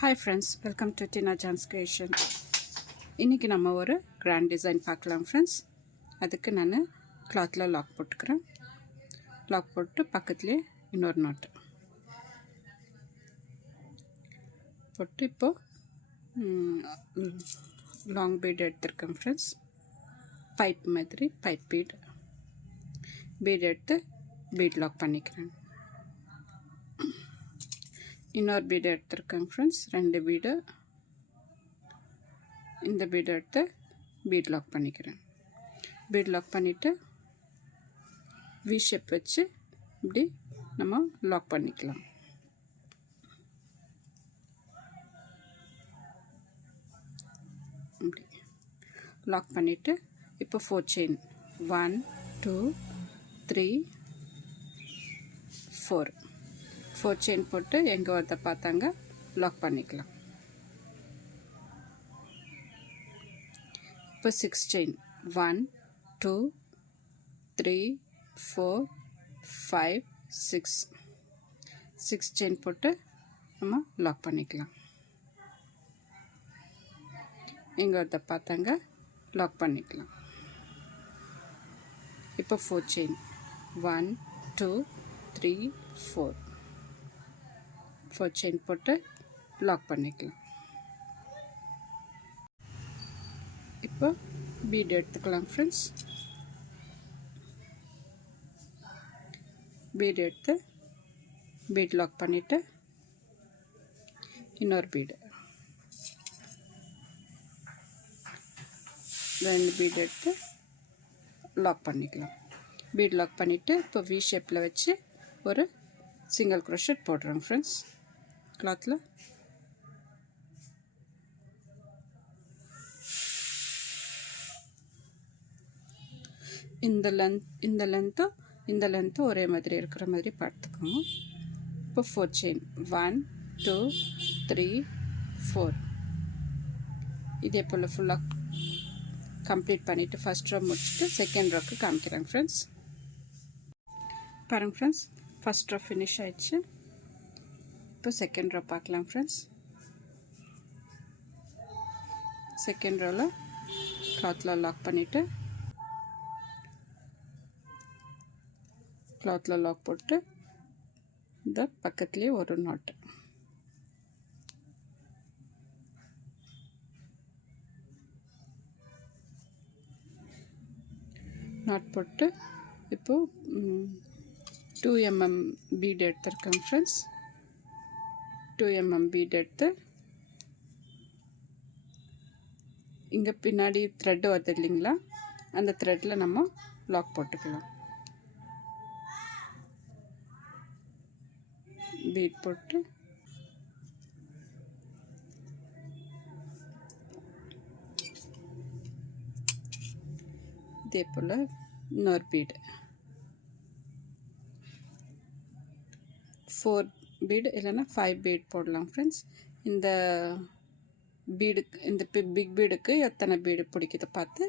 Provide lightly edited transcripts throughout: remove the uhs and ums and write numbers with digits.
Hi friends, welcome to Tina Jan's Creation. இன்னைக்கு நம்ம ஒரு grand design பார்க்கலாம் friends. அதுக்கு நான் clothல lock போட்டுக்கிறேன். lock போட்டு பக்கத்துலயே இன்னொரு knot போட்டு இப்போ long bead எடுத்துருக்கேன் friends. pipe மாதிரி pipe bead எடுத்து bead lock பண்ணிக்கிறேன். இன்னொரு bead எடுத்துருக்கேன் friends. ரெண்டு bead இந்த bead எடுத்து bead lock பண்ணிக்கிறேன். bead lock பண்ணிட்டு V shape வச்சு இப்படி நம்ம lock பண்ணிக்கலாம். இப்படி lock பண்ணிட்டு இப்போ 4 chain 1 2 3 4 chain போட்டு எங்க வரத பார்த்தாங்க lock பண்ணிக்கலாம். இப்போ 6 chain 1 2 3 4 5 6 chain போட்டு நம்ம lock பண்ணிக்கலாம். எங்க வரத பார்த்தாங்க lock பண்ணிக்கலாம். இப்போ 4 chain 1 2 3 4 chain போட்டு lock பண்ணிக்கலாம். இப்போ bead எடுத்துக்கலாம் friends. bead எடுத்து bead lock பண்ணிட்டு இன்னொரு bead ரெண்டு bead எடுத்து lock பண்ணிக்கலாம். bead lock பண்ணிட்டு இப்போ V shapeல வச்சு ஒரு single crochet போடுறோம் friends. clothல இந்த லென்த் ஒரே மாதிரி இருக்கிற மாதிரி பார்த்துக்கோங்க. இப்போ 4 chain 1 2 3 4 இதே போல் ஃபுல்லாக கம்ப்ளீட் பண்ணிவிட்டு ஃபர்ஸ்ட் ரோ முடிச்சுட்டு செகண்ட் ரோக்கு காமிக்கிறேன் ஃப்ரெண்ட்ஸ். பாருங்கள் ஃப்ரெண்ட்ஸ், ஃபர்ஸ்ட் ரோ ஃபினிஷ் ஆயிடுச்சு. இப்போ செகண்ட் ரோ பார்க்கலாம் ஃப்ரெண்ட்ஸ். செகண்ட் ரோவில் கிளாத்தில் லாக் பண்ணிவிட்டு கிளாத்தில் லாக் போட்டு இந்த பக்கத்துலேயே ஒரு நாட் போட்டு இப்போ 2 mm பீட் எடுத்துருக்கேன் ஃப்ரெண்ட்ஸ். 2 mm பீட் எடுத்து இங்கே பின்னாடி த்ரெட் வருது இல்லைங்களா, அந்த த்ரெட்டில் நம்ம லாக் போட்டுக்கலாம். பீட் போட்டு இதே போல் இன்னொரு பீடு 4 பீடு இல்லைன்னா 5 பீட் போடலாம் ஃப்ரெண்ட்ஸ். இந்த பீடுக்கு இந்த பிக் பீடுக்கு எத்தனை பீடு பிடிக்குது பார்த்து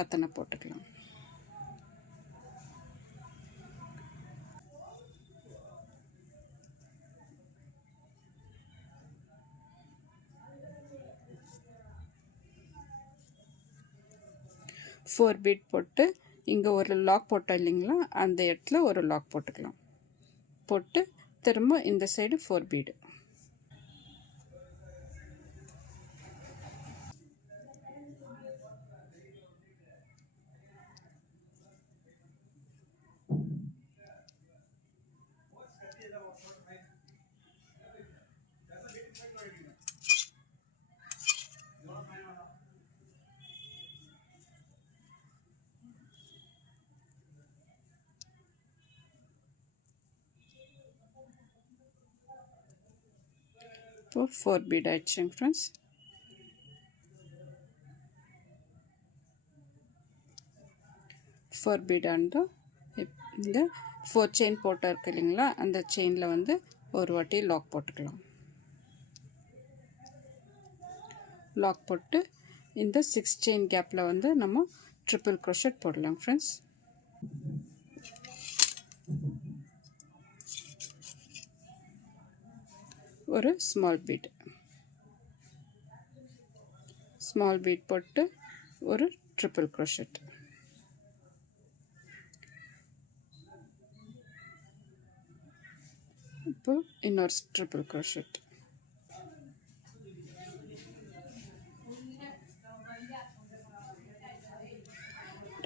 அத்தனை போட்டுக்கலாம். ஃபோர் பீட் போட்டு இங்கே ஒரு லாக் போட்டோம் இல்லைங்களா, அந்த இடத்துல ஒரு லாக் போட்டுக்கலாம். போட்டு திரும்ப இந்த சைடு 4 பீடு இப்போ 4 பீட் ஆயிடுச்சுங்க ஃப்ரெண்ட்ஸ். ஃபோர் பீட் ஆனதும் இந்த 4 செயின் போட்டோ இருக்கு இல்லைங்களா, அந்த செயினில் வந்து ஒரு வாட்டி லாக் போட்டுக்கலாம். லாக் போட்டு இந்த 6 செயின் கேப்பில் வந்து நம்ம ட்ரிபிள் crochet போடலாம் ஃப்ரெண்ட்ஸ். ஒரு ஸ்மால் பீட் ஸ்மால் பீட் போட்டு ஒரு ட்ரிபிள் crochet. இப்போ இன்னொரு ட்ரிபிள் crochet.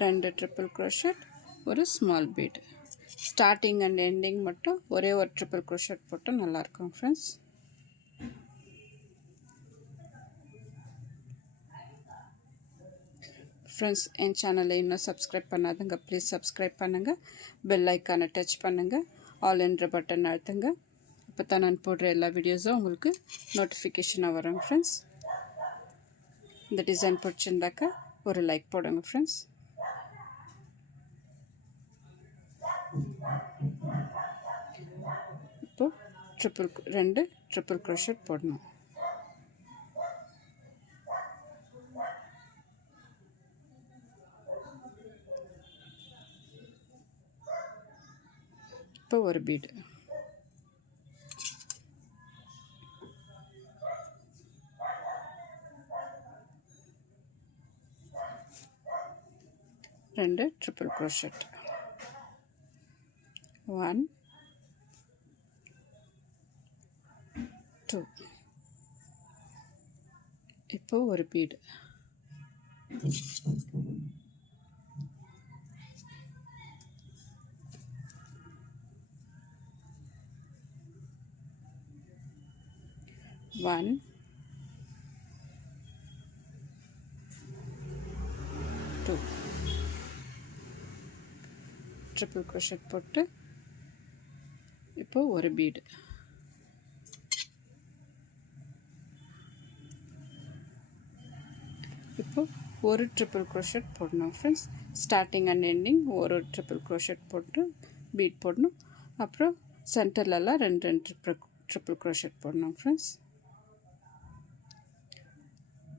ரெண்டு ட்ரிபிள் crochet, ஒரு small bead. Starting and ending மட்டும் ஒரே ஒரு ட்ரிபிள் crochet போட்டு நல்லாயிருக்கும் ஃப்ரெண்ட்ஸ். ஃப்ரெண்ட்ஸ், என் சேனலை இன்னும் சப்ஸ்கிரைப் பண்ணாதுங்க, ப்ளீஸ் சப்ஸ்கிரைப் பண்ணுங்கள். பெல் ஐக்கானை டச் பண்ணுங்கள், ஆல் என்ற பட்டன் அழுத்துங்க. அப்போ தான் நான் போடுற எல்லா வீடியோஸும் உங்களுக்கு நோட்டிஃபிகேஷனாக வரும் ஃப்ரெண்ட்ஸ். இந்த டிசைன் பிடிச்சிருந்தாக்கா ஒரு லைக் போடுங்க ஃப்ரெண்ட்ஸ். இப்போது ரெண்டு ட்ரிபிள் crochet போடணும். இப்போ ஒரு பீடு. ரெண்டு ட்ரிபிள் crochet. 1 2. இப்போ ஒரு bead. One, two. Triple crochet போட்டு இப்போ ஒரு பீடு. இப்போ ஒரு ட்ரிபிள் crochet போடணும் ஃப்ரெண்ட்ஸ். ஸ்டார்டிங் அண்ட் எண்டிங் ஒரு ட்ரிபிள் crochet போட்டு பீட் போடணும். அப்புறம் சென்டர்லலாம் ரெண்டு ட்ரிபிள் crochet போடணும் ஃப்ரெண்ட்ஸ்.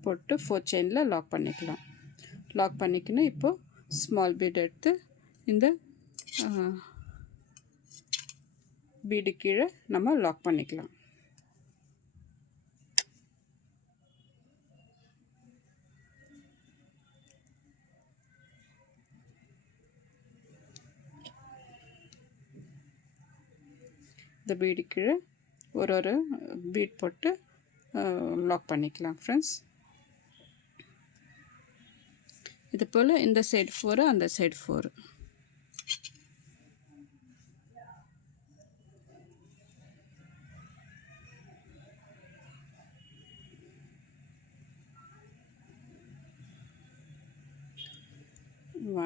போட்டு 4 செயினில் லாக் பண்ணிக்கலாம். லாக் பண்ணிக்கணும். இப்போது ஸ்மால் பீட் எடுத்து இந்த பீடு கீழே நம்ம லாக் பண்ணிக்கலாம். இந்த பீடு கீழே ஒரு பீட் போட்டு லாக் பண்ணிக்கலாம் ஃப்ரெண்ட்ஸ். இது போல் இந்த சைடு 4, அந்த சைடு 4.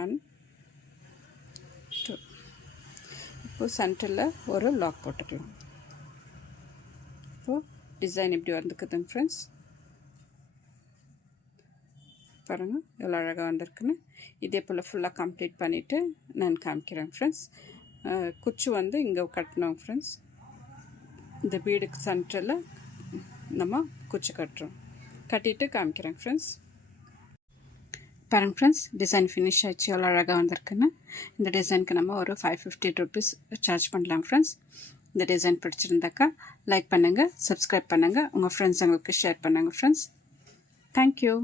One, two. இப்போ சென்டரில் ஒரு லாக் போட்டுக்கலாம். இப்போது டிசைன் இப்படி வந்துக்குதுங்க ஃப்ரெண்ட்ஸ். பாருங்கள் எவ்வளோ அழகாக வந்திருக்குன்னு. இதே போல் ஃபுல்லாக கம்ப்ளீட் பண்ணிவிட்டு நான் காமிக்கிறேன் ஃப்ரெண்ட்ஸ். குச்சி வந்து இங்கே கட்டணும் ஃப்ரெண்ட்ஸ். இந்த பீடுக்கு சென்டரில் நம்ம குச்சி கட்டுறோம். கட்டிட்டு காமிக்கிறேன் ஃப்ரெண்ட்ஸ். பாருங்கள் ஃப்ரெண்ட்ஸ், டிசைன் ஃபினிஷ் ஆகிடுச்சு. எவ்வளோ அழகாக வந்திருக்குன்னு. இந்த டிசைனுக்கு நம்ம ஒரு 550 rupees சார்ஜ் பண்ணலாம் ஃப்ரெண்ட்ஸ். இந்த டிசைன் பிடிச்சிருந்தாக்கா லைக் பண்ணுங்கள், சப்ஸ்கிரைப் பண்ணுங்கள், உங்கள் ஃப்ரெண்ட்ஸுங்களுக்கு ஷேர் பண்ணுங்கள் ஃப்ரெண்ட்ஸ். தேங்க்யூ.